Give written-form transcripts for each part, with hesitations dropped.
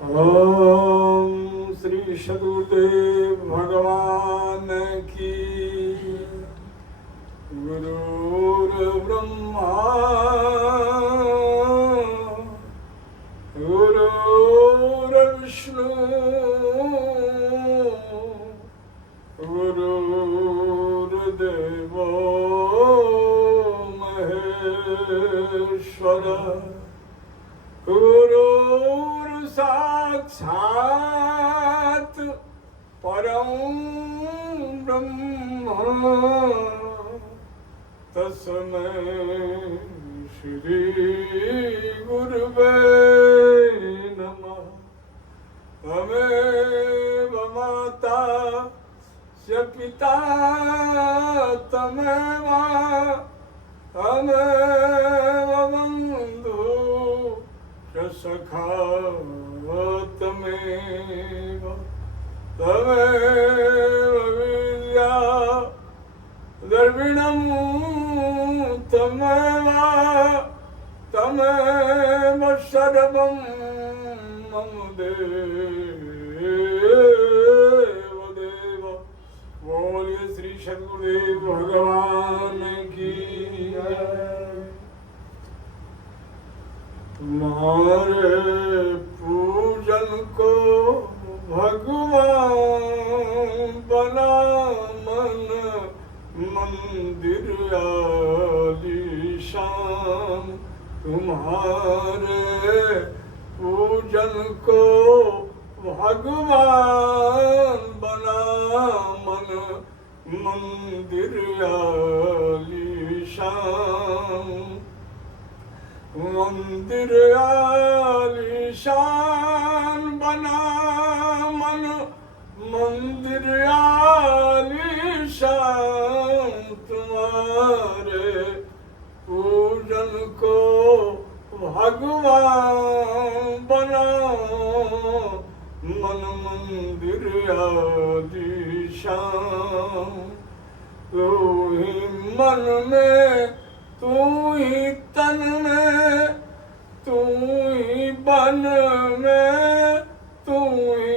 ओम श्री सदगुरुदेव भगवान की। गुरुर्ब्रह्मा गुरुर्विष्णु गुरुर्देवो महेश्वर गुरुर् साक्षात् परं ब्रह्म तस्मै श्री गुरुवे नमः। तमेव माता च पिता तमेव बन्धु सखा तमेव विद्या द्रविणं तमेव सर्वं मम देव। बोलिए श्री सद्गुरुदेव भगवान की। तुम्हारे पूजन को भगवान बना मन मंदिर आलीशान। तुम्हारे पूजन को भगवान बना मन मंदिर आलीशान। मंदिर आलीशान बना मन मंदिर आलीशान। तुम्हारे पूजन को भगवान बना मन मंदिर आलीशान। तू ही मन में तू ही तन में तू ही बन में तू ही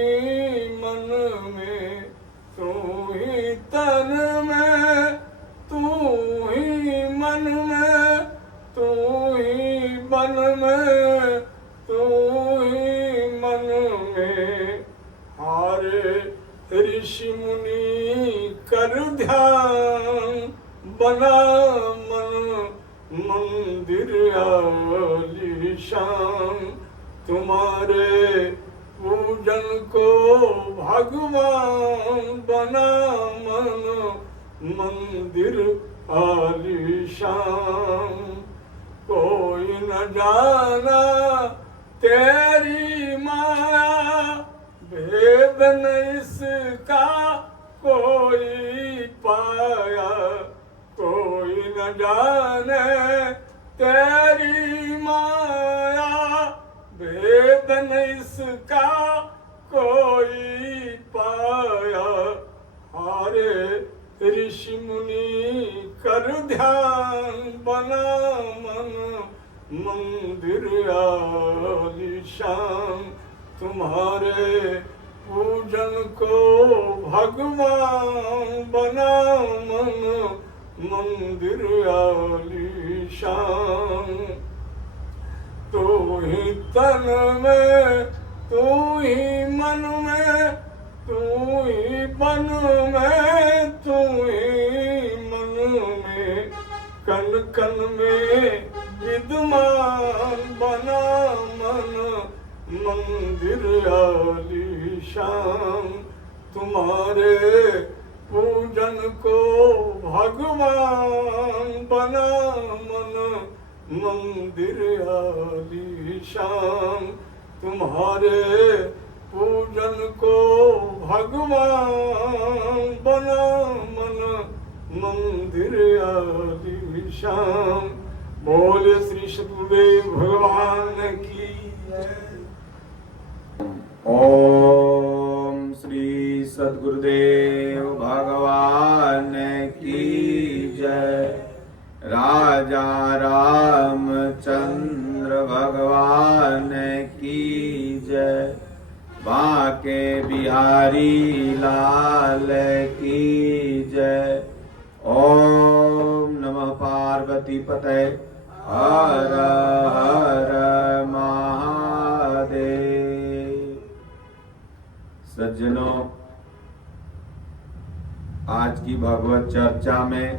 मन में तू ही तन में तू ही मन में तू ही बन में तू ही मन में। हारे ऋषि मुनि कर ध्यान बना मन मंदिर आलीशान। तुम्हारे पूजन को भगवान बना मन मंदिर आलीशान। कोई न जाना तेरी माया भेद न इसका कोई पाया। कोई न जाने तेरी माया भेद न इसका कोई पाया। हारे ऋषि मुनि कर ध्यान बना मन मंदिर आलीशान। तुम्हारे पूजन को भगवान बना मन मंदिर आलीशान। तू ही तन में तू ही मन में तू ही बन में तू ही मन में कन कन में विद्यमान बना मन मंदिर आलीशान। तुम्हारे पूजन को भगवान बना मन मंदिर आलीशान। तुम्हारे पूजन को भगवान बना मन मंदिर आलीशान। बोले श्री सद्गुरुदेव भगवान की। ओम श्री सद्गुरुदेव भगवान की जय। राजा रामचंद्र भगवान की जय। बांके बिहारी लाल की जय। ओम नमः पार्वती पतये हर हर महादेव। सज्जनों, आज की भगवत चर्चा में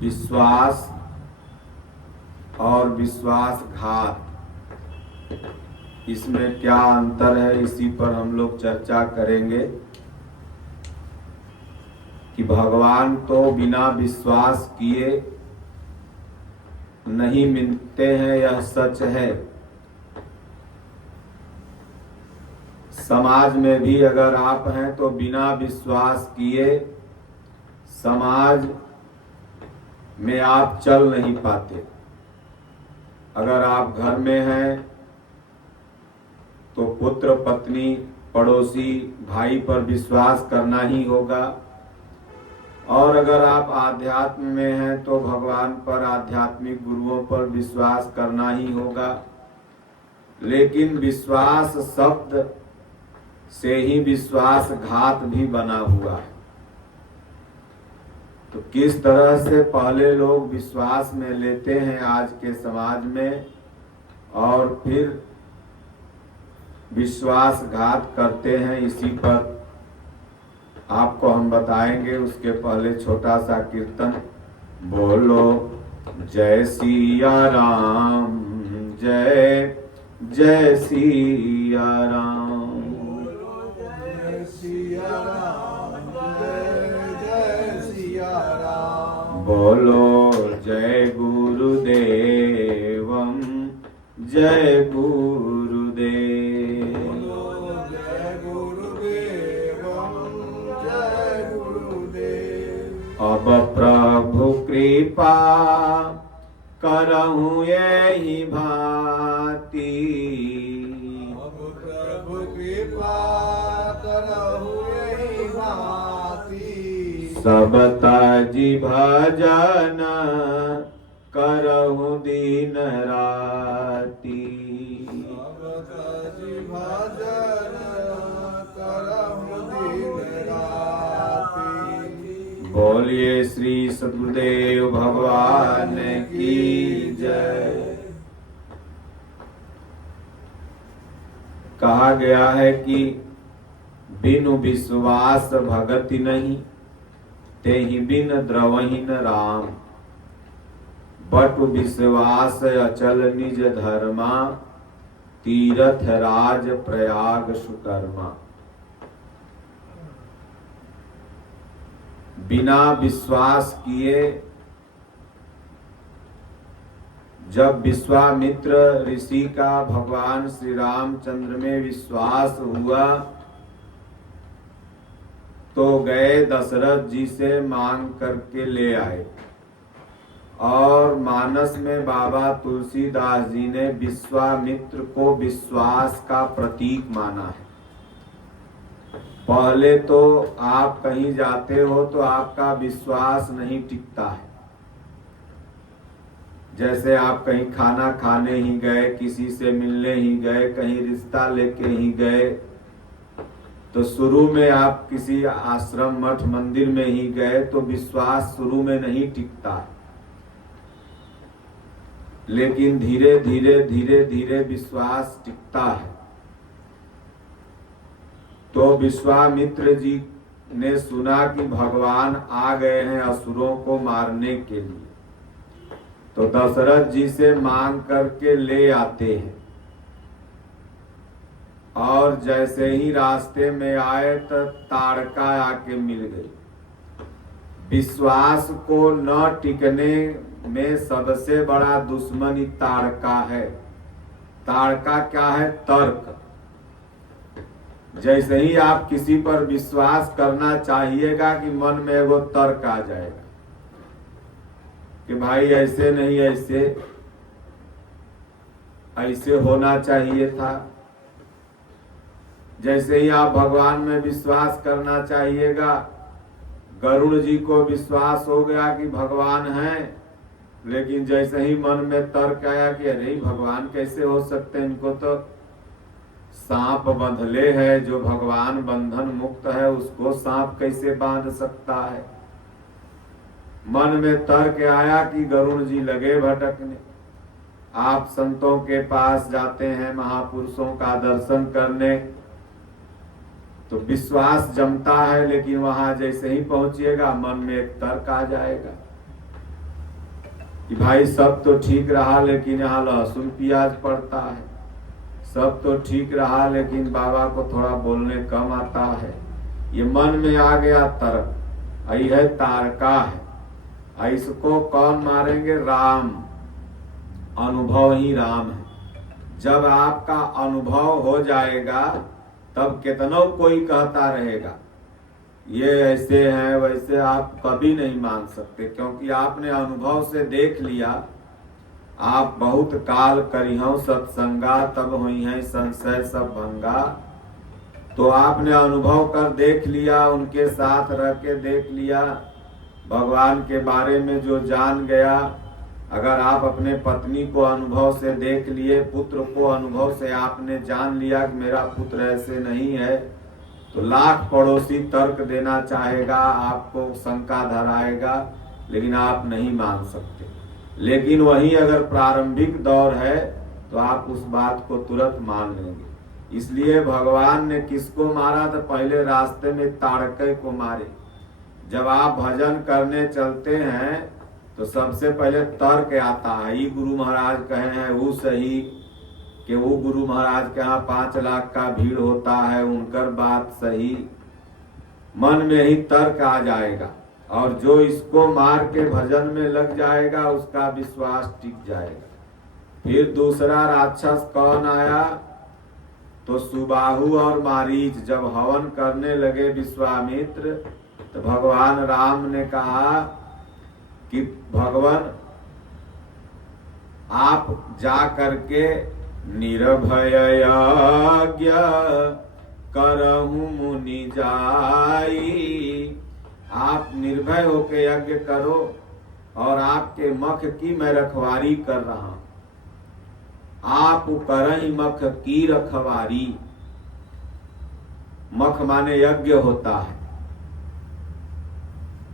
विश्वास और विश्वासघात, इसमें क्या अंतर है, इसी पर हम लोग चर्चा करेंगे कि भगवान तो बिना विश्वास किए नहीं मिलते हैं, यह सच है। समाज में भी अगर आप हैं तो बिना विश्वास किए समाज में आप चल नहीं पाते। अगर आप घर में हैं तो पुत्र पत्नी पड़ोसी भाई पर विश्वास करना ही होगा, और अगर आप आध्यात्म में हैं तो भगवान पर, आध्यात्मिक गुरुओं पर विश्वास करना ही होगा। लेकिन विश्वास शब्द से ही विश्वासघात भी बना हुआ है। तो किस तरह से पहले लोग विश्वास में लेते हैं आज के समाज में, और फिर विश्वासघात करते हैं, इसी पर आपको हम बताएंगे। उसके पहले छोटा सा कीर्तन। बोलो जय सिया राम, जय जय सिया राम, जय सिया राम, जय जय सिया राम। बोलो जय गुरुदेवम, जय गुरुदेव, जय गुरुदेवम, जय गुरुदेव। अब प्रभु कृपा करहूँ यही भांति, अब प्रभु कृपा करहु यही भांति। सब ताजी भजन करहूँ दिन राति। सब तजी भजन करहु दिन राति। बोलिए श्री सद्गुरुदेव भगवान की जय। कहा गया है कि बिनु विश्वास भगति नहीं, तेहि बिन द्रवहीन राम। बटु विश्वास अचल निज धर्मा, तीरथ राज प्रयाग सुकर्मा। बिना विश्वास किए जब विश्वामित्र ऋषि का भगवान श्री रामचंद्र में विश्वास हुआ तो गए दशरथ जी से मांग करके ले आए, और मानस में बाबा तुलसीदास जी ने विश्वामित्र को विश्वास का प्रतीक माना है। पहले तो आप कहीं जाते हो तो आपका विश्वास नहीं टिकता है। जैसे आप कहीं खाना खाने ही गए, किसी से मिलने ही गए, कहीं रिश्ता लेके ही गए, तो शुरू में आप किसी आश्रम मठ मंदिर में ही गए तो विश्वास शुरू में नहीं टिकता है। लेकिन धीरे धीरे धीरे धीरे विश्वास टिकता है। तो विश्वामित्र जी ने सुना कि भगवान आ गए हैं असुरों को मारने के लिए, तो दशरथ जी से मांग करके ले आते हैं। और जैसे ही रास्ते में आए तो ताड़का आके मिल गई। विश्वास को न टिकने में सबसे बड़ा दुश्मन ताड़का है। ताड़का क्या है? तर्क। जैसे ही आप किसी पर विश्वास करना चाहिएगा कि मन में वो तर्क आ जाएगा कि भाई ऐसे नहीं, ऐसे होना चाहिए था। जैसे ही आप भगवान में विश्वास करना चाहिएगा, गरुड़ जी को विश्वास हो गया कि भगवान हैं, लेकिन जैसे ही मन में तर्क आया कि अरे भगवान कैसे हो सकते हैं, इनको तो सांप बंधले है, जो भगवान बंधन मुक्त है उसको सांप कैसे बांध सकता है। मन में तर्क आया कि गरुण जी लगे भटकने। आप संतों के पास जाते हैं, महापुरुषों का दर्शन करने, तो विश्वास जमता है, लेकिन वहां जैसे ही पहुंचिएगा मन में एक तर्क आ जाएगा कि भाई सब तो ठीक रहा लेकिन यहाँ लहसुन प्याज पड़ता है, सब तो ठीक रहा लेकिन बाबा को थोड़ा बोलने कम आता है। ये मन में आ गया तर्क, यह तारका है। इसको कौन मारेंगे? राम। अनुभव ही राम है। जब आपका अनुभव हो जाएगा तब कितनों कोई कहता रहेगा ये ऐसे हैं वैसे, आप कभी नहीं मान सकते, क्योंकि आपने अनुभव से देख लिया। आप बहुत काल करिहौ सत्संगा, तब हुई है संशय सब भंगा। तो आपने अनुभव कर देख लिया, उनके साथ रह के देख लिया, भगवान के बारे में जो जान गया। अगर आप अपने पत्नी को अनुभव से देख लिए, पुत्र को अनुभव से आपने जान लिया कि मेरा पुत्र ऐसे नहीं है, तो लाख पड़ोसी तर्क देना चाहेगा, आपको शंका धराएगा, लेकिन आप नहीं मान सकते। लेकिन वही अगर प्रारंभिक दौर है तो आप उस बात को तुरंत मान लेंगे। इसलिए भगवान ने किसको मारा? तो पहले रास्ते में ताड़के को मारे। जब आप भजन करने चलते हैं तो सबसे पहले तर्क आता है, ये गुरु महाराज कहे हैं वो सही, कि वो गुरु महाराज के यहाँ 5 लाख का भीड़ होता है, उनकर बात सही। मन में ही तर्क आ जाएगा, और जो इसको मार के भजन में लग जाएगा उसका विश्वास टिक जाएगा। फिर दूसरा राक्षस कौन आया? तो सुबाहु और मारीच। जब हवन करने लगे विश्वामित्र, तो भगवान राम ने कहा कि भगवान आप जा करके निर्भय यज्ञ करहु मुनि जाई। आप निर्भय होके यज्ञ करो, और आपके मख की मैं रखवारी कर रहा हूं। आप करही मख की रखवारी। मख माने यज्ञ होता है।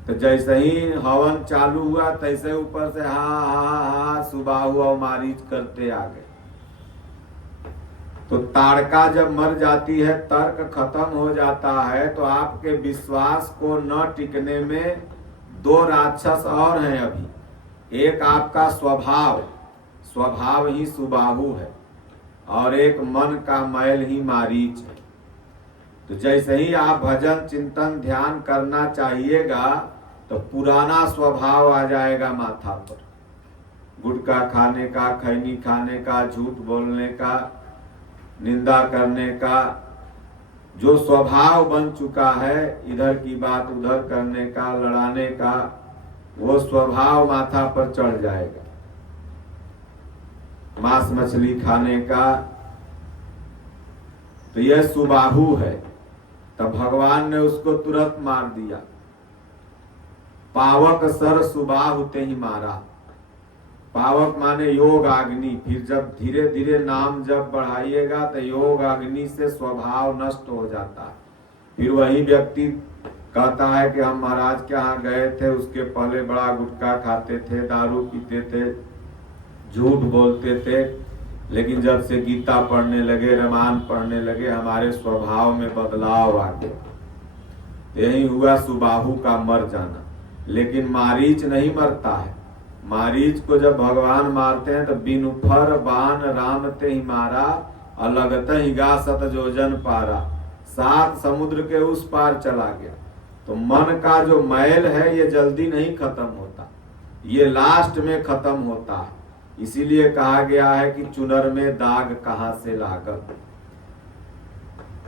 तो जैसे ही हवन चालू हुआ तैसे ऊपर से हा हा हा सुबाहु और मारीच करते आ गए। तो ताड़का जब मर जाती है, तर्क खत्म हो जाता है, तो आपके विश्वास को न टिकने में 2 राक्षस और हैं अभी। एक आपका स्वभाव ही सुबाहु है, और एक मन का मैल ही मारीच है। तो जैसे ही आप भजन चिंतन ध्यान करना चाहिएगा तो पुराना स्वभाव आ जाएगा माथा पर। गुटखा खाने का, खैनी खाने का, झूठ बोलने का, निंदा करने का जो स्वभाव बन चुका है, इधर की बात उधर करने का, लड़ाने का, वो स्वभाव माथा पर चढ़ जाएगा। मांस मछली खाने का, तो यह सुबाहु है। तब भगवान ने उसको तुरंत मार दिया। पावक सर सुबाहु ते ही मारा। पावक माने योग अग्नि। फिर जब धीरे धीरे नाम जब बढ़ाइएगा तो योग अग्नि से स्वभाव नष्ट हो जाता है। फिर वही व्यक्ति कहता है कि हम महाराज के यहाँ गए थे, उसके पहले बड़ा गुटखा खाते थे, दारू पीते थे, झूठ बोलते थे, लेकिन जब से गीता पढ़ने लगे, रामायण पढ़ने लगे, हमारे स्वभाव में बदलाव आ गया। यही हुआ सुबाहु का मर जाना। लेकिन मारीच नहीं मरता है। मारीच को जब भगवान मारते हैं तो बिनु फर बान राम ते ही मारा, अलगत ही गा सत जोजन पारा। 7 समुद्र के उस पार चला गया। तो मन का जो मैल है ये जल्दी नहीं खत्म होता, ये लास्ट में खत्म होता है। इसीलिए कहा गया है कि चुनर में दाग कहां से लागत।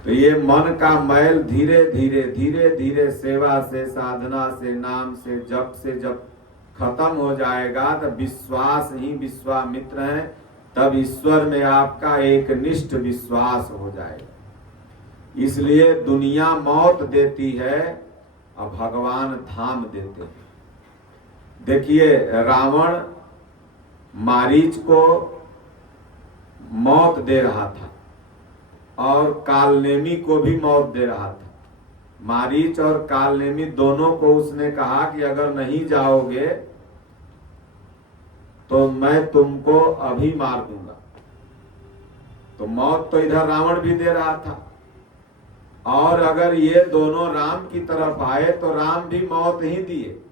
तो ये मन का मैल धीरे धीरे सेवा से, साधना से, नाम से, जप से जब खत्म हो जाएगा तो विश्वास ही विश्वामित्र है। तब ईश्वर में आपका एक निष्ठ विश्वास हो जाएगा। इसलिए दुनिया मौत देती है और भगवान धाम देते हैं। देखिए, रावण मारीच को मौत दे रहा था, और कालनेमी को भी मौत दे रहा था। मारीच और कालनेमी दोनों को उसने कहा कि अगर नहीं जाओगे तो मैं तुमको अभी मार दूंगा। तो मौत तो इधर रावण भी दे रहा था, और अगर ये दोनों राम की तरफ आए तो राम भी मौत ही दिए।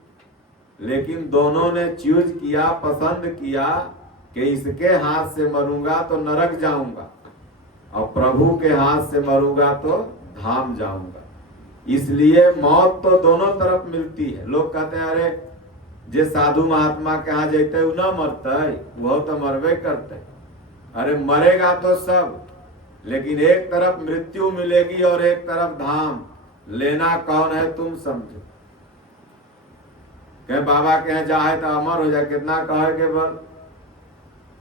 लेकिन दोनों ने चूज किया, पसंद किया कि इसके हाथ से मरूंगा तो नरक जाऊंगा, और प्रभु के हाथ से मरूंगा तो धाम जाऊंगा। इसलिए मौत तो दोनों तरफ मिलती है। लोग कहते हैं अरे जे साधु महात्मा के यहाँ जैते उ न मरते, वो तो मरबे करते। अरे मरेगा तो सब, लेकिन एक तरफ मृत्यु मिलेगी और एक तरफ धाम। लेना कौन है तुम समझो। कहे बाबा के यहाँ जाए तो अमर हो जाए, कितना कहे के बल।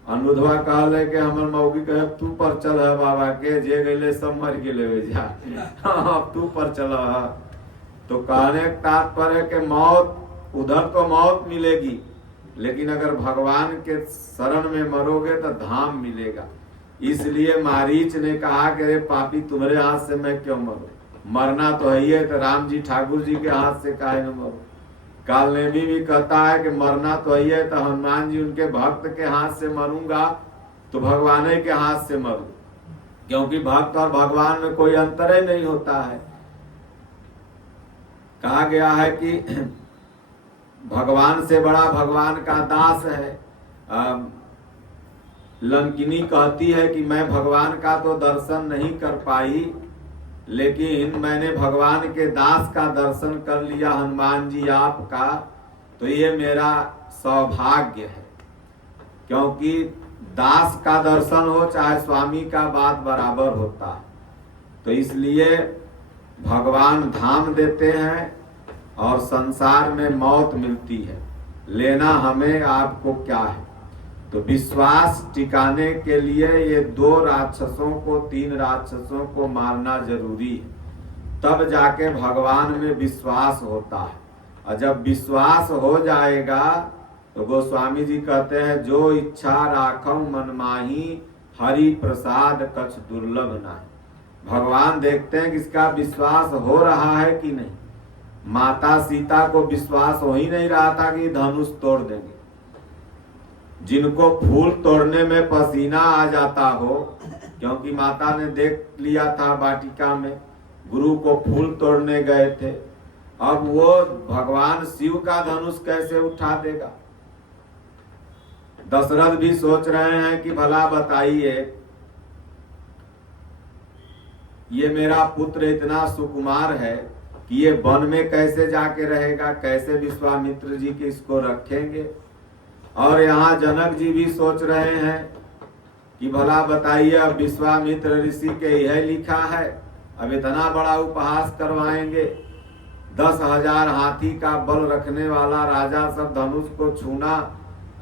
अनुधवा कहले के हमर मौगी कहे तू पर चल है बाबा के, जे गए सब मर गए जा अब तू पर चल है। तो कहने का तात्पर्य कि मौत उधर तो मौत मिलेगी, लेकिन अगर भगवान के शरण में मरोगे तो धाम मिलेगा। इसलिए मारीच ने कहा कि अरे पापी तुम्हारे हाथ से मैं क्यों मरूं, मरना तो है ही है, तो राम जी ठाकुर जी के हाथ से काहे न मरूं। कालनेमी भी कहता है कि मरना तो ही है, तो हनुमान जी उनके भक्त के हाथ से मरूंगा तो भगवान के हाथ से मरूं, क्योंकि भक्त और भगवान में कोई अंतर ही नहीं होता है। कहा गया है कि भगवान से बड़ा भगवान का दास है। लंकिनी कहती है कि मैं भगवान का तो दर्शन नहीं कर पाई, लेकिन मैंने भगवान के दास का दर्शन कर लिया, हनुमान जी आपका, तो ये मेरा सौभाग्य है। क्योंकि दास का दर्शन हो चाहे स्वामी का, बात बराबर होता है। तो इसलिए भगवान धाम देते हैं और संसार में मौत मिलती है। लेना हमें आपको क्या है। तो विश्वास टिकाने के लिए ये 2 राक्षसों को, 3 राक्षसों को मारना जरूरी है, तब जाके भगवान में विश्वास होता है। और जब विश्वास हो जाएगा तो गोस्वामी जी कहते हैं जो इच्छा राखौ मन माही, हरि प्रसाद कछ दुर्लभ नाही। भगवान देखते हैं कि इसका विश्वास हो रहा है कि नहीं। माता सीता को विश्वास हो ही नहीं रहा था कि धनुष तोड़ देंगे। जिनको फूल तोड़ने में पसीना आ जाता हो, क्योंकि माता ने देख लिया था वाटिका में गुरु को फूल तोड़ने गए थे, अब वो भगवान शिव का धनुष कैसे उठा देगा। दशरथ भी सोच रहे हैं कि भला बताइए, ये मेरा पुत्र इतना सुकुमार है कि ये वन में कैसे जाके रहेगा, कैसे विश्वामित्र जी के इसको रखेंगे। और यहाँ जनक जी भी सोच रहे हैं कि भला बताइए, अब विश्वामित्र ऋषि के यह लिखा है, अब इतना बड़ा उपहास करवाएंगे। 10,000 हाथी का बल रखने वाला राजा सब धनुष को छूना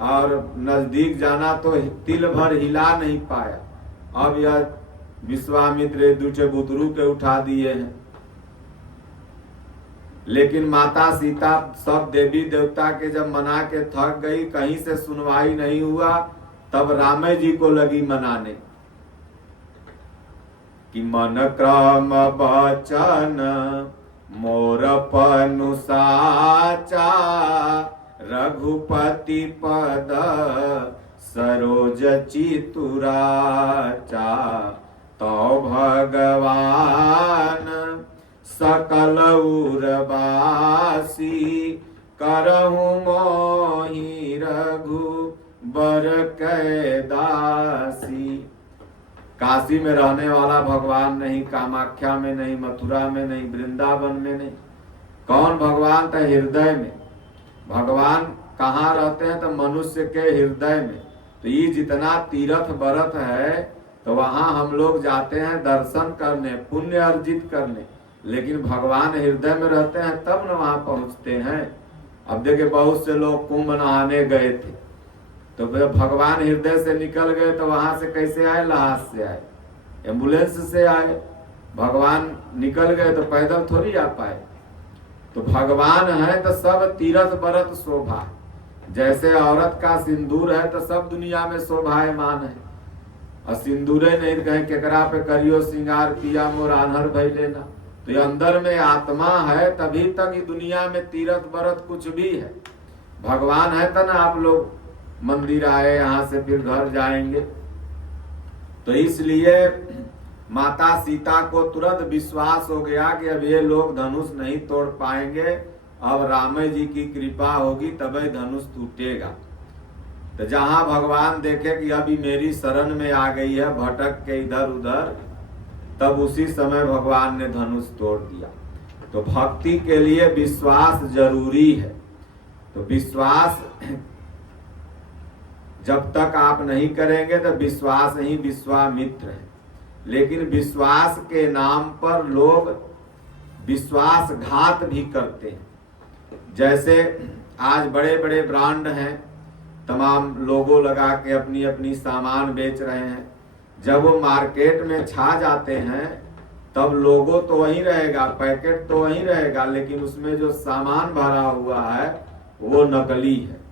और नजदीक जाना तो तिल भर हिला नहीं पाया। अब यह विश्वामित्र दूठे बुतरू के उठा दिए हैं। लेकिन माता सीता सब देवी देवता के जब मना के थक गई, कहीं से सुनवाई नहीं हुआ, तब रामे जी को लगी मनाने कि मन क्रम बचन मोर पनु साचा, रघुपति पद सरोज चितुराचा। तो भगवान सकल उर्वासी, करहु मोहि रघु बर कैदासी। काशी में रहने वाला भगवान नहीं, कामाख्या में नहीं, मथुरा में नहीं, वृंदावन में नहीं। कौन भगवान था? हृदय में। भगवान कहाँ रहते हैं? तो मनुष्य के हृदय में। तो ये जितना तीर्थ व्रत है तो वहां हम लोग जाते हैं दर्शन करने, पुण्य अर्जित करने, लेकिन भगवान हृदय में रहते हैं तब न वहां पहुंचते हैं। अब देखिए बहुत से लोग कुंभ नहाने गए थे, तो भगवान हृदय से निकल गए तो वहां से कैसे आए? लहास से आए, एम्बुलेंस से आए। भगवान निकल गए तो पैदल थोड़ी आ पाए। तो भगवान है तो सब तीर्थ व्रत शोभा। जैसे औरत का सिंदूर है तो सब दुनिया में शोभायमान है, और सिंदूरे नहीं कहे केकरा पे करियो श्रृंगार पिया मोर आन्हर भई लेना। तो ये अंदर में आत्मा है तभी तक ये दुनिया में तीरथ बरत कुछ भी है। भगवान है तो ना आप लोग मंदिर आए, यहाँ से फिर घर जाएंगे। तो इसलिए माता सीता को तुरंत विश्वास हो गया कि अब ये लोग धनुष नहीं तोड़ पाएंगे, अब राम जी की कृपा होगी तभी धनुष टूटेगा। तो जहां भगवान देखे कि अभी मेरी शरण में आ गई है भटक के इधर उधर, तब उसी समय भगवान ने धनुष तोड़ दिया। तो भक्ति के लिए विश्वास जरूरी है। तो विश्वास जब तक आप नहीं करेंगे तो विश्वास ही विश्वामित्र है। लेकिन विश्वास के नाम पर लोग विश्वासघात भी करते हैं। जैसे आज बड़े बड़े ब्रांड हैं, तमाम लोगो लगा के अपनी अपनी सामान बेच रहे हैं। जब वो मार्केट में छा जाते हैं तब लोगो तो वही रहेगा, पैकेट तो वही रहेगा, लेकिन उसमें जो सामान भरा हुआ है वो नकली है।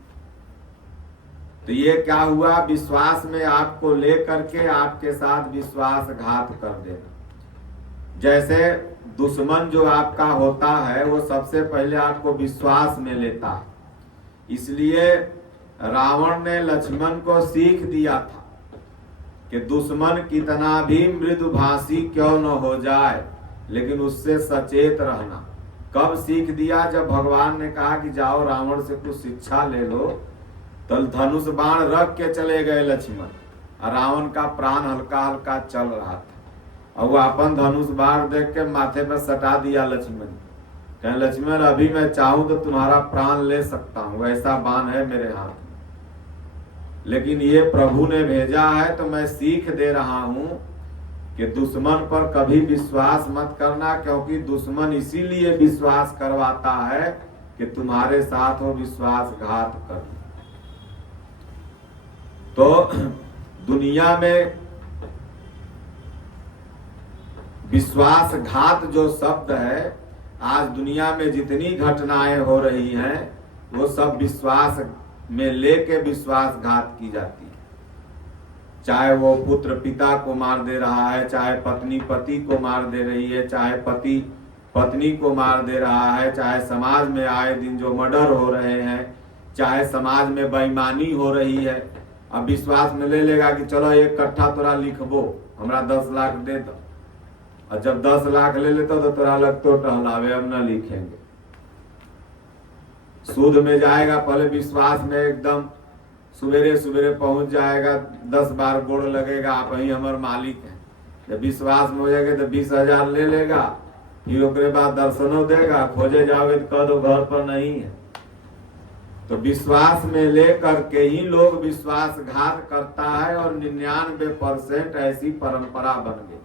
तो ये क्या हुआ, विश्वास में आपको लेकर के आपके साथ विश्वासघात कर देना। जैसे दुश्मन जो आपका होता है वो सबसे पहले आपको विश्वास में लेता है। इसलिए रावण ने लक्ष्मण को सीख दिया था कि दुश्मन कितना भी मृदुभाषी क्यों न हो जाए, लेकिन उससे सचेत रहना। कब सीख दिया, जब भगवान ने कहा कि जाओ रावण से कुछ शिक्षा ले लो, तो धनुष बाण रख के चले गए लक्ष्मण, और रावण का प्राण हल्का हल्का चल रहा था, और वो अपन धनुष बाण देख के माथे पर सटा दिया लक्ष्मण। कहे लक्ष्मण अभी मैं चाहूं तो तुम्हारा प्राण ले सकता हूं, ऐसा बाण है मेरे हाथ में, लेकिन ये प्रभु ने भेजा है तो मैं सीख दे रहा हूं कि दुश्मन पर कभी विश्वास मत करना, क्योंकि दुश्मन इसीलिए विश्वास करवाता है कि तुम्हारे साथ वो विश्वासघात कर। तो दुनिया में विश्वासघात जो शब्द है, आज दुनिया में जितनी घटनाएं हो रही हैं वो सब विश्वास में लेके विश्वासघात की जाती है। चाहे वो पुत्र पिता को मार दे रहा है, चाहे पत्नी पति को मार दे रही है, चाहे पति पत्नी को मार दे रहा है, चाहे समाज में आए दिन जो मर्डर हो रहे हैं, चाहे समाज में बेईमानी हो रही है। अब विश्वास में ले लेगा कि चलो एक कट्ठा तोरा लिखबो, हमरा 10 लाख दे दो, और जब 10 लाख ले लेते तो तोरा लग तो टहलावे, अब न लिखेंगे। सूद में जाएगा, पहले विश्वास में एकदम सवेरे सवेरे पहुंच जाएगा, 10 बार गोड़ लगेगा, आप ही हमारे मालिक हैं। जब विश्वास में हो जाएगा तो 20,000 ले लेगा, फिर उसके बाद दर्शनों देगा, खोजे जाओगे तो कह दो घर पर नहीं है। तो विश्वास में लेकर के ही लोग विश्वासघात करता है, और 99% ऐसी परंपरा बन गई।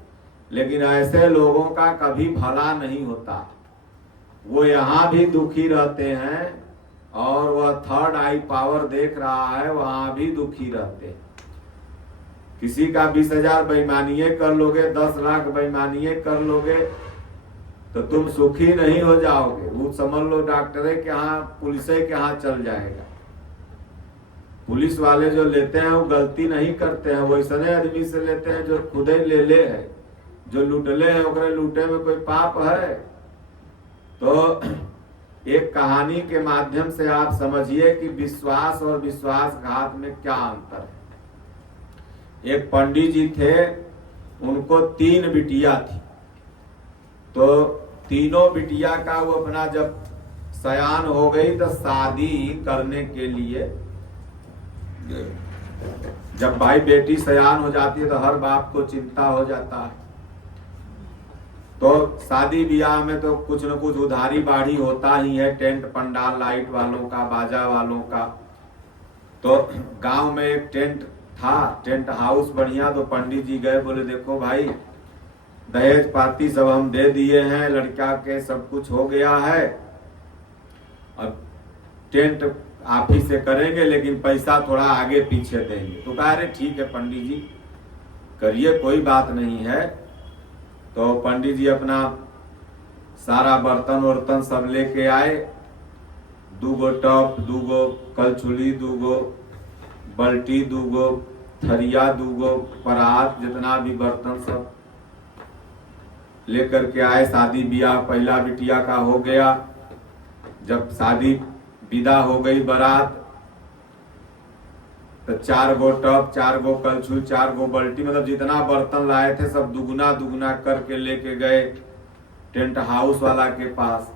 लेकिन ऐसे लोगों का कभी भला नहीं होता, वो यहाँ भी दुखी रहते हैं, और वह थर्ड आई पावर देख रहा है वहां भी दुखी रहते हैं। किसी का 20,000 बेईमानिये कर लोगे, 10 लाख बेईमानिये कर लोगे तो तुम सुखी नहीं हो जाओगे। वो समझ लो डॉक्टरे के यहाँ, पुलिसे के यहाँ चल जाएगा। पुलिस वाले जो लेते हैं वो गलती नहीं करते हैं, वो ऐसे आदमी से लेते हैं जो खुद ही ले है, जो लूटले हैं ओकरे लूटे में कोई पाप है। तो एक कहानी के माध्यम से आप समझिए कि विश्वास और विश्वासघात में क्या अंतर है। एक पंडित जी थे, उनको 3 बिटिया थी। तो तीनों बिटिया का वो अपना जब सयान हो गई तो शादी करने के लिए, जब भाई बेटी सयान हो जाती है तो हर बाप को चिंता हो जाता है। तो शादी ब्याह में तो कुछ न कुछ उधारी बाढ़ी होता ही है, टेंट पंडाल लाइट वालों का, बाजा वालों का। तो गांव में एक टेंट था, टेंट हाउस बढ़िया। तो पंडित जी गए, बोले देखो भाई दहेज पाती सब हम दे दिए हैं, लड़का के सब कुछ हो गया है, अब टेंट आप ही से करेंगे, लेकिन पैसा थोड़ा आगे पीछे देंगे। तो कहा अरे ठीक है पंडित जी करिए, कोई बात नहीं है। तो पंडित जी अपना सारा बर्तन वर्तन सब लेके आए, 2 गो टप, 2 गो कलछुली, 2 गो बल्टी, 2 गो थरिया, दूगो परात, जितना भी बर्तन सब लेकर के आए। शादी ब्याह पहला बिटिया का हो गया। जब शादी विदा हो गई बारात, तो 4 गो टब, 4 गो कलछुल, 4 गो बल्टी, मतलब जितना बर्तन लाए थे सब दुगुना दुगुना करके लेके गए टेंट हाउस वाला के पास।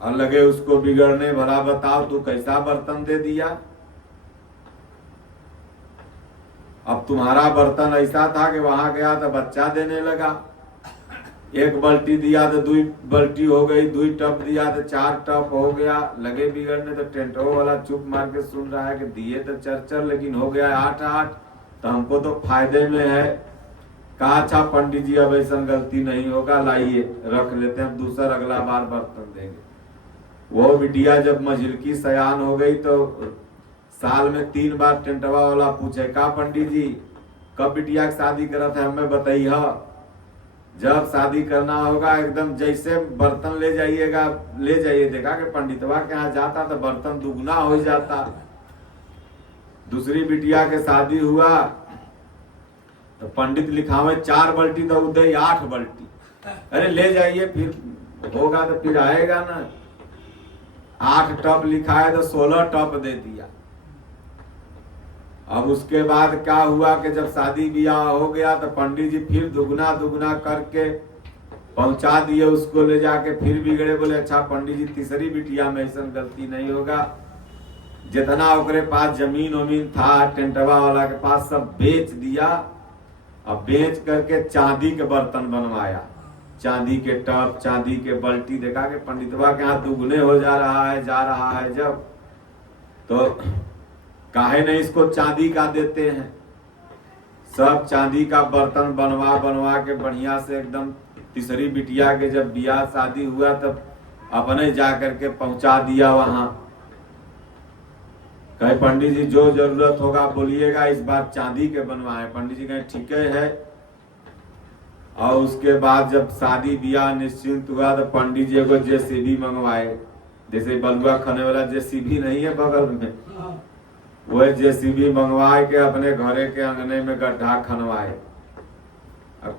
और लगे उसको बिगड़ने, भला बताओ तू कैसा बर्तन दे दिया। अब तुम्हारा बर्तन ऐसा था कि वहां गया तो बच्चा देने लगा। 1 बल्टी दिया तो 2 बल्टी हो गई, 2 टप दिया तो 4 टप हो गया। लगे बिगड़ने तो टेंटो वाला चुप मार के सुन रहा है कि दिए तो 4 लेकिन हो गया 8। तो हमको तो फायदे में है। कहा अच्छा पंडित जी अब ऐसा गलती नहीं होगा, लाइए रख लेते हैं, दूसरा अगला बार बर्तन देंगे। वो बिटिया जब मझिलकी सयान हो गई तो साल में 3 बार टेंटवा वाला पूछे, का पंडित जी कब बिटिया की शादी करत है, हमें बताइए। जब शादी करना होगा एकदम जैसे बर्तन ले जाइएगा ले जाइए। देखा कि पंडितवा के यहाँ जाता तो बर्तन दुगना हो जाता। दूसरी बिटिया के शादी हुआ तो पंडित लिखावे 4 बल्टी तो उदय 8 बल्टी। अरे ले जाइए, फिर होगा तो फिर आएगा ना। 8 टप लिखा है तो 16 टप दे दिया। अब उसके बाद क्या हुआ कि जब शादी ब्याह हो गया तो पंडित जी फिर दुगना दुगना करके पहुंचा दिए उसको ले जाके। फिर बिगड़े, बोले अच्छा पंडित जी तीसरी बिटिया में ऐसा गलती नहीं होगा। जितना ओकरे पास जमीन वमीन था टेंटवा वाला के पास सब बेच दिया। अब बेच करके चांदी के बर्तन बनवाया, चांदी के टप, चांदी के बल्टी। देखा कि पंडितवा के यहाँ दुगने हो जा रहा है जब, तो काहे नहीं इसको चांदी का देते हैं। सब चांदी का बर्तन बनवा बनवा के बढ़िया से एकदम तीसरी बिटिया के जब ब्याह शादी हुआ तब अपने जा करके पहुंचा दिया वहां। कहे पंडित जी जो जरूरत होगा बोलिएगा, इस बार चांदी के बनवाए। पंडित जी कहे ठीक है। और उसके बाद जब शादी ब्याह निश्चिंत हुआ तो पंडित जी को जेसीबी मंगवाए। जैसे बलुआ खाने वाला जेसीबी नहीं है बगल में, वह जेसीबी मंगवा के अपने घरे के अंगने में गड्ढा खनवाए।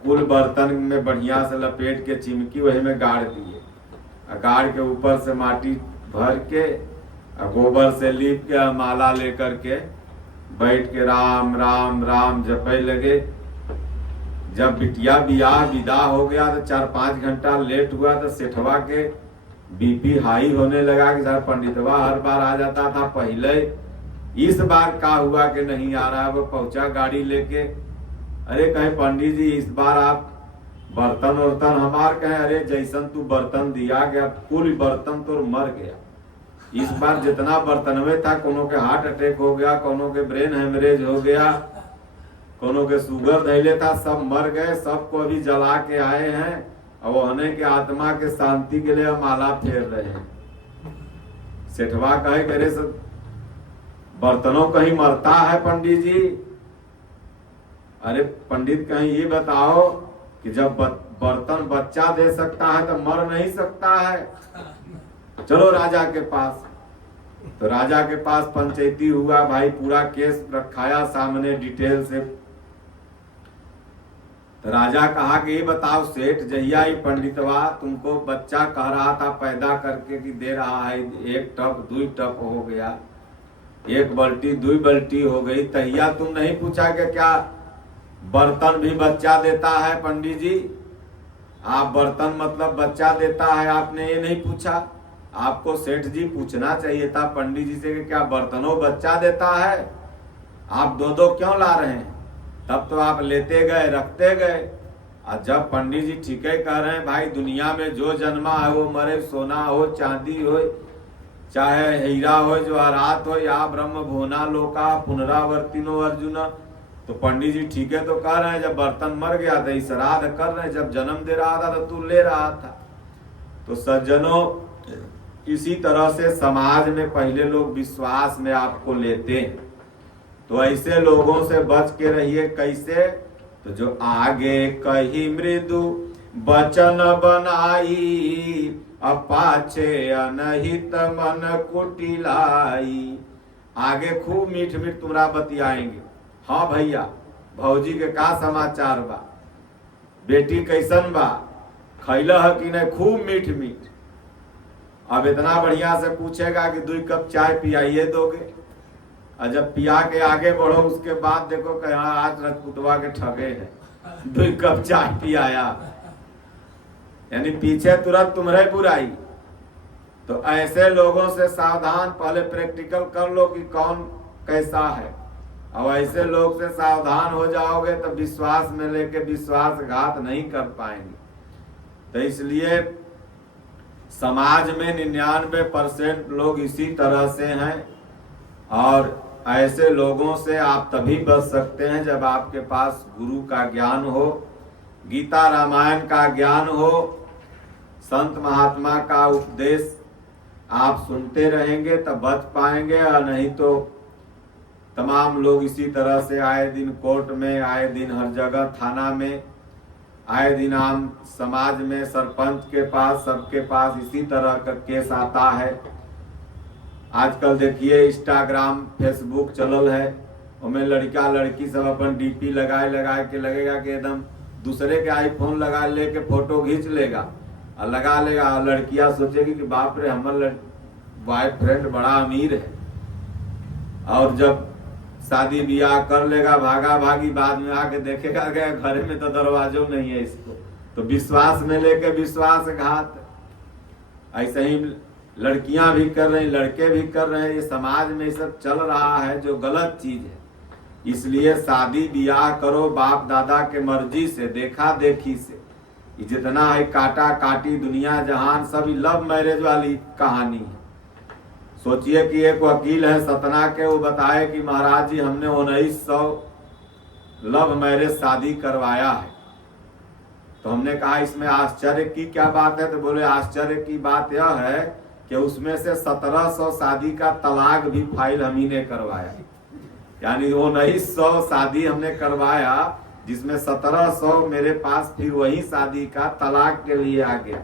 कुल बर्तन में बढ़िया से लपेट के चिमकी वही में गाड़ दिए। गाड़ के ऊपर से माटी भर के गोबर से लीप के माला लेकर के बैठ के राम राम राम जपे लगे। जब बिटिया ब्याह विदा हो गया तो 4-5 घंटा लेट हुआ तो सेठवा के बीपी हाई होने लगा कि सर पंडितवा हर बार आ जाता था पहले, इस बार का हुआ कि नहीं आ रहा। वो पहुंचा गाड़ी लेके। अरे कहे पंडित जी इस बार आप बर्तन वर्तन हमार कहे। अरे जैसन तू बर्तन दिया गया कुल बर्तन तो मर गया। इस बार जितना बर्तन में था, कोनो के हार्ट अटैक हो गया, कोनो के ब्रेन हेमरेज हो गया, कोनो के शुगर धैले था, सब मर गए। सबको अभी जला के आए हैं और वो हने के आत्मा के शांति के लिए माला फेर रहे हैं। सेठवा कहे करे सब बर्तनों कहीं मरता है पंडित जी। अरे पंडित कहीं ये बताओ कि जब बर्तन बच्चा दे सकता है तो मर नहीं सकता है। चलो राजा के पास। तो राजा के पास पंचायती हुआ, भाई पूरा केस रखाया सामने डिटेल से। तो राजा कहा कि ये बताओ सेठ, जहिया ही पंडितवा तुमको बच्चा कह रहा था पैदा करके कि दे रहा है, 1 टप 2 टप हो गया, 1 बल्टी 2 बल्टी हो गई, तहिया तुम नहीं पूछा कि क्या बर्तन भी बच्चा देता है पंडित जी? आप बर्तन मतलब बच्चा देता है आपने ये नहीं पूछा। आपको सेठ जी पूछना चाहिए था पंडित जी से कि क्या बर्तनों बच्चा देता है? आप 2-2 क्यों ला रहे हैं? तब तो आप लेते गए रखते गए। और जब पंडित जी ठीक है कह रहे हैं भाई दुनिया में जो जन्मा है वो मरे, सोना हो चांदी हो चाहे हीरा हो जवाहरात हो या ब्रह्म भुवना लोका पुनरावर्तिनो अर्जुन। तो पंडित जी ठीक है तो कह रहे हैं जब बर्तन मर गया था श्राद्ध कर रहे हैं, जब जन्म दे रहा था तो तू ले रहा था। तो सज्जनों इसी तरह से समाज में पहले लोग विश्वास में आपको लेते हैं, तो ऐसे लोगों से बच के रहिए। कैसे? तो जो आगे कही मृदु वचन बनाई, अपाछे अनहित मन कुटिलाई। आगे खूब मीठ मीठ तुम्हारा बतियाएंगे। हाँ भैया, भौजी के का समाचार बा, बेटी कैसन बा, खैला है कि नहीं, खूब मीठ मीठ। अब इतना बढ़िया से पूछेगा कि 2 कप चाय पियाइए दोगे, और जब पिया के आगे बढ़ो उसके बाद देखो कि हाँ आज रजपुतवा के ठगे हैं, 2 कप चाय पियाया, यानी पीछे तुरंत तुम्हारे बुराई। तो ऐसे लोगों से सावधान, पहले प्रैक्टिकल कर लो कि कौन कैसा है। अब ऐसे लोग से सावधान हो जाओगे तो विश्वास में लेके विश्वासघात नहीं कर पाएंगे। तो इसलिए समाज में 99% लोग इसी तरह से हैं, और ऐसे लोगों से आप तभी बच सकते हैं जब आपके पास गुरु का ज्ञान हो, गीता रामायण का ज्ञान हो, संत महात्मा का उपदेश आप सुनते रहेंगे तब बच पाएंगे। और नहीं तो तमाम लोग इसी तरह से आए दिन कोर्ट में, आए दिन हर जगह थाना में, आए दिन आम समाज में, सरपंच के पास, सबके पास इसी तरह का केस आता है। आजकल देखिए इंस्टाग्राम फेसबुक चलल है, उनमें लड़का लड़की सब अपन डीपी लगाए के लगेगा कि एकदम दूसरे के आईफोन लगा लेके फोटो खींच लेगा और लगा लेगा। लड़कियां सोचेगी कि बाप रे हमारा बॉयफ्रेंड बड़ा अमीर है, और जब शादी ब्याह कर लेगा भागा भागी, बाद में आके देखेगा कि घर में तो दरवाजों नहीं है इसको, तो विश्वास में लेके विश्वासघात। ऐसे ही लड़कियां भी कर रही, लड़के भी कर रहे हैं, ये समाज में ये सब चल रहा है जो गलत चीज है। इसलिए शादी ब्याह करो बाप दादा के मर्जी से, देखा देखी से। जितना है काटा काटी दुनिया जहान सब लव मैरिज वाली कहानी है। सोचिए कि एक वकील है सतना के, वो बताए कि महाराज जी हमने 1900 लव मैरिज शादी करवाया है। तो हमने कहा इसमें आश्चर्य की क्या बात है, तो बोले आश्चर्य की बात यह है कि उसमें से 1700 शादी का तलाक भी फाइल हम ही ने करवाया। यानी 1900 शादी हमने करवाया, जिसमें 1700 मेरे पास फिर वही शादी का तलाक के लिए आ गया।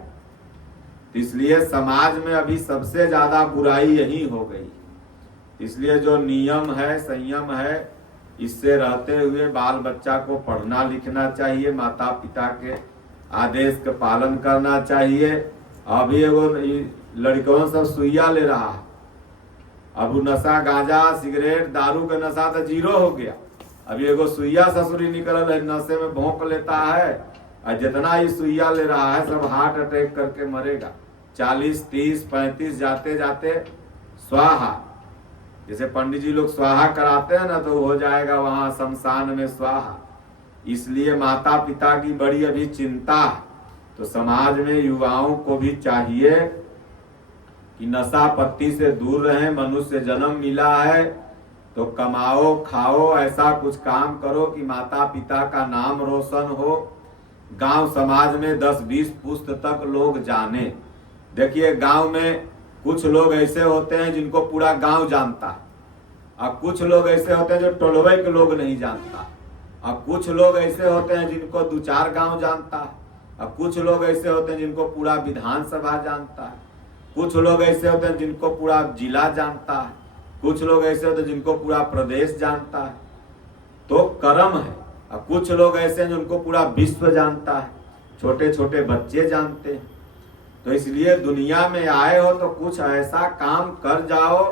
इसलिए समाज में अभी सबसे ज्यादा बुराई यही हो गई। इसलिए जो नियम है, संयम है, इससे रहते हुए बाल बच्चा को पढ़ना लिखना चाहिए, माता पिता के आदेश का पालन करना चाहिए। अभी वो लड़कों सब सुइया ले रहा है, अब नशा गांजा सिगरेट दारू का नशा तो 0 हो गया। अभी एगो सुइया ससुरी निकल है, नशे में भौंक लेता है, और जितना ही सुइया ले रहा है सब हार्ट अटैक करके मरेगा। 40, 30, 35 जाते जाते स्वाहा, जैसे पंडित जी लोग स्वाहा कराते हैं ना, तो हो जाएगा वहां शमशान में स्वाहा। इसलिए माता पिता की बड़ी अभी चिंता है। तो समाज में युवाओं को भी चाहिए कि नशा पत्ती से दूर रहें। मनुष्य जन्म मिला है तो कमाओ खाओ, ऐसा कुछ काम करो कि माता पिता का नाम रोशन हो, गांव समाज में 10-20 पुस्त तक लोग जाने। देखिए गांव में कुछ लोग ऐसे होते हैं जिनको पूरा गांव जानता है, और कुछ लोग ऐसे होते हैं जो टोलवे के लोग नहीं जानता, और कुछ लोग ऐसे होते हैं जिनको 2-4 गांव जानता है, और कुछ लोग ऐसे होते हैं जिनको पूरा विधानसभा जानता है, कुछ लोग ऐसे होते हैं जिनको पूरा जिला जानता है, कुछ लोग ऐसे होते हैं जिनको पूरा प्रदेश जानता है। तो कर्म है। और कुछ लोग ऐसे हैं जिनको पूरा विश्व जानता है, छोटे छोटे बच्चे जानते हैं। तो इसलिए दुनिया में आए हो तो कुछ ऐसा काम कर जाओ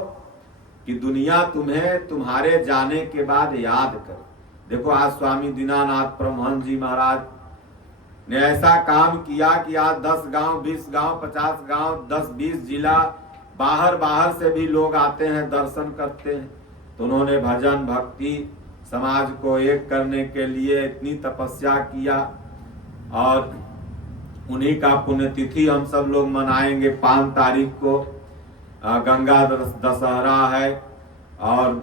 कि दुनिया तुम्हें तुम्हारे जाने के बाद याद करे। देखो आज स्वामी दीनानाथ परमहंस जी महाराज ने ऐसा काम किया कि आज 10 गांव 20 गांव 50 गांव 10-20 जिला बाहर से भी लोग आते हैं, दर्शन करते हैं। तो उन्होंने भजन भक्ति समाज को एक करने के लिए इतनी तपस्या किया, और उन्हीं का पुण्यतिथि हम सब लोग मनाएंगे 5 तारीख को। गंगा दशहरा है, और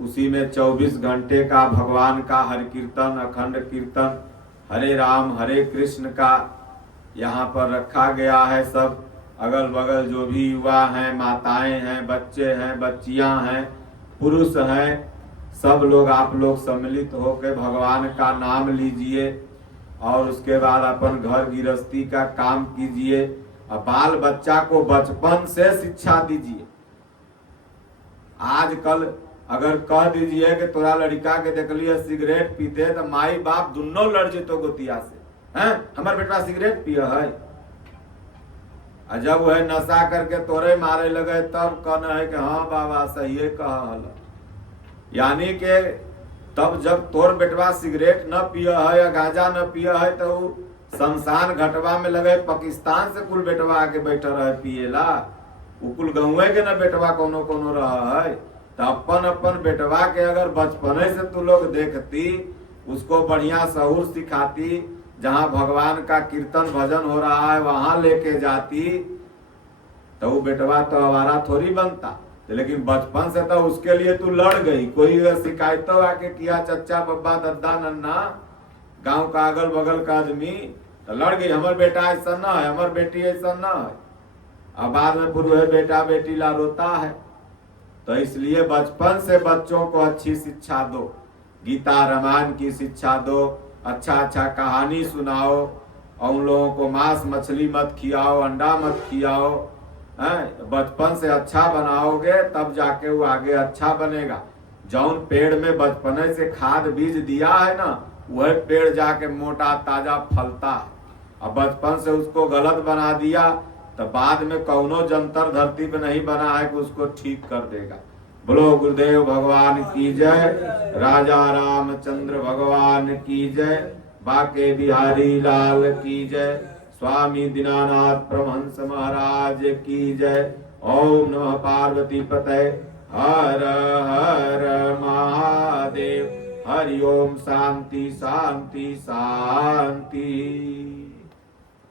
उसी में 24 घंटे का भगवान का हरि कीर्तन, अखंड कीर्तन, हरे राम हरे कृष्ण का यहाँ पर रखा गया है। सब अगल बगल जो भी युवा हैं, माताएं हैं, बच्चे हैं, बच्चियां हैं, पुरुष हैं, सब लोग आप लोग सम्मिलित होकर भगवान का नाम लीजिए, और उसके बाद अपन घर गृहस्थी का काम कीजिए, और बाल बच्चा को बचपन से शिक्षा दीजिए। आजकल अगर कह दीजिए कि तोरा लड़का के देख लिया सिगरेट पीते तो माई बाप दोनों लड़ जेतो गोतिया से, हैं हमार बेटा सिगरेट पिया है। और जब वह नशा करके तोरे मारे लगे तब कहना है कि हाँ बाबा सही कहा हल। यानी के तब जब तोर बेटवा सिगरेट न पिया है या गांजा न पिया है तो शमशान घटवा में लगे पाकिस्तान से कुल बेटवा आके बैठा रहे पिएला, वो कुल गहुए के न बेटवा कोनो कोनो रहा है। तो अपन अपन बेटवा के अगर बचपने से तू लोग देखती, उसको बढ़िया सहूर सिखाती, जहाँ भगवान का कीर्तन भजन हो रहा है वहां लेके जाती, तो वो बेटवा तो आवारा थोड़ी बनता। लेकिन बचपन से तो उसके लिए तू लड़ गई, कोई शिकायत आके किया चच्चा बब्बा दद्दा नन्ना गांव का अगल बगल का आदमी, तो लड़ गई हमार बेटा ऐसा ना है, हमार बेटी ऐसा ना है। अब बाद में पुरुष बेटा बेटी ला रोता है। तो इसलिए बचपन से बच्चों को अच्छी शिक्षा दो, गीता रामायण की शिक्षा दो, अच्छा अच्छा कहानी सुनाओ, और उन लोगों को मांस मछली मत खियाओ, अंडा मत खियाओ, बचपन से अच्छा बनाओगे तब जाके वो आगे अच्छा बनेगा। जौन पेड़ में बचपने से खाद बीज दिया है ना, वह पेड़ जाके मोटा ताजा फलता है। अब बचपन से उसको गलत बना दिया तो बाद में कौनो जंतर धरती पे नहीं बना है कि उसको ठीक कर देगा। बोलो गुरुदेव भगवान की जय, राजा रामचंद्र भगवान की जय, बाके बिहारी लाल की जय, स्वामी दीनानाथ परमहंस महाराज की जय। ओम नमः पार्वती पते, हर हर महादेव, हरि ओम, शांति शांति शांति।